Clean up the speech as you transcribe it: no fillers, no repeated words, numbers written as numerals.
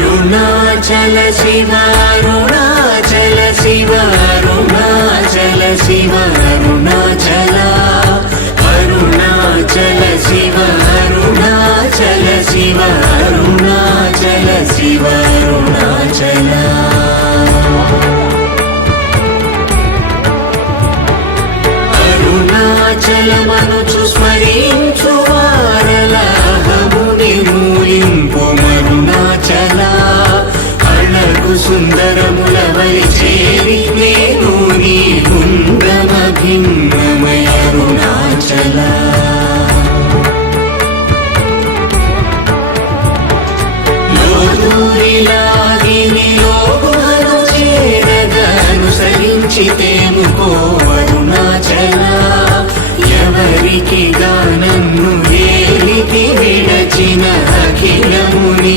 అరుణాచల శివ అరుణాచల శివ అరుణాచల శివ అరుణాచల అరుణాచల శివ అరుణాచల శివ అరుణాచల శివ అరుణాచల అరుణాచలమనుచు స్మరించు వారలహము నిర్మూలింపు మరుణాచల అళగు సుందరముల వలి చేరి నేను నీ గుండమ భిన్నమయ అరుణాచల లోదూరిలాగి నియోగుహను చేరగ అనుసరించితే